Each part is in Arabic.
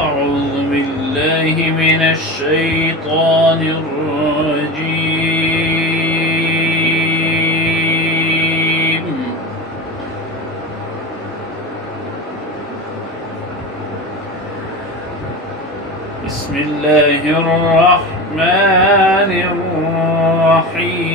أعوذ بالله من الشيطان الرجيم. بسم الله الرحمن الرحيم.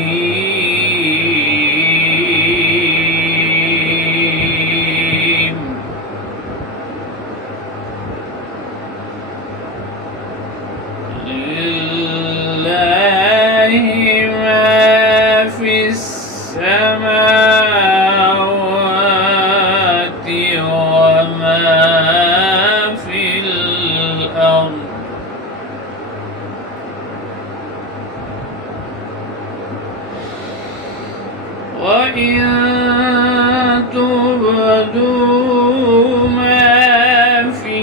لله ما في السماوات وما في الأرض. وإن تبدوا ما في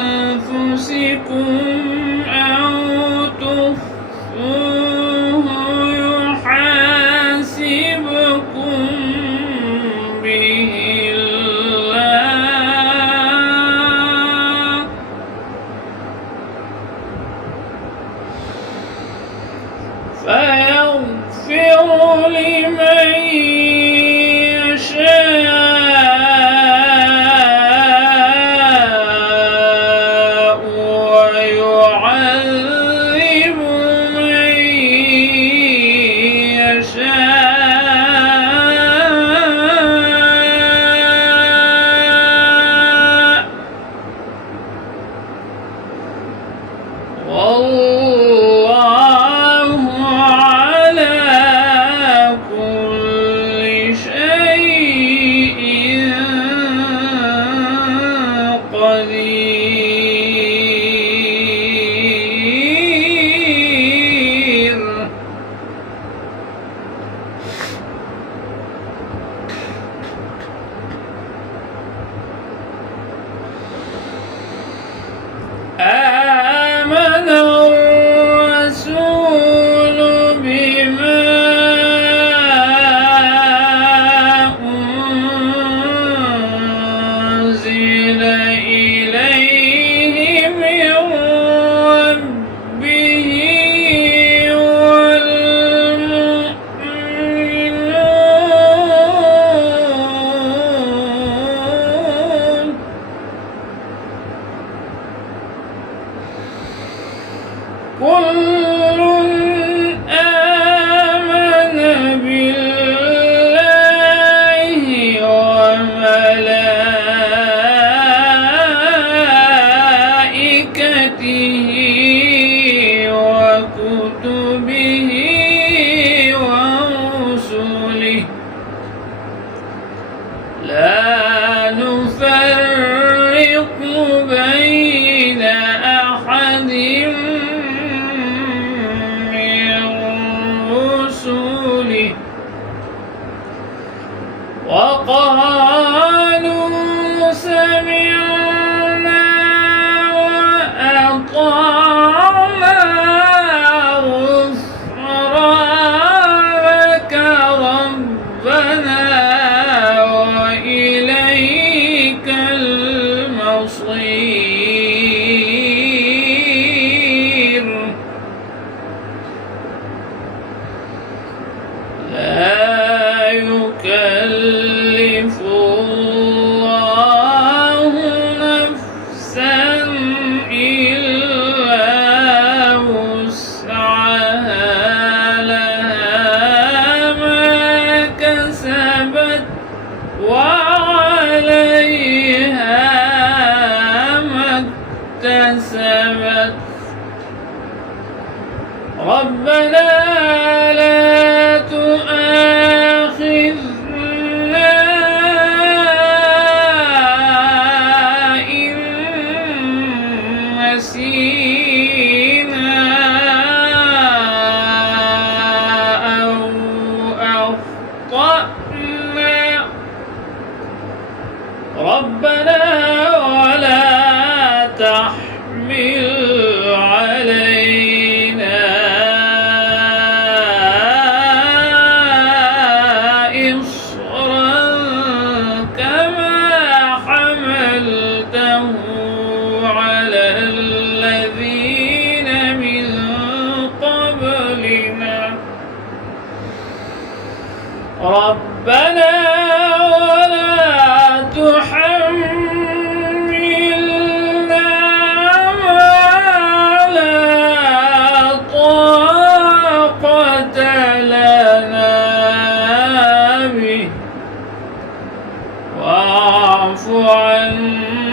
أنفسكم أو تخفوه يحاسبكم به الله، فيغفر لمن يشاء ويعذب من يشاء، والله على كل شيء قدير. آمن الرسول بما أنزل إليه من ربه والمؤمنون كل آمن بالله وملائكته وكتبه ورسله لا نفرق بين أحد من رسله، وقالوا سمعنا وأطعنا غفرانك ربنا وإليك المصير. لا يكلف الله نفسا إلا وسعها، لها ما كسبت وعليها ما اكتسبت. ربنا لا تؤاخذنا إن نسينا أو أخطأنا. ربنا ولا تحمل علينا ولا تحملنا ما لا طاقة لنا به واعف عنا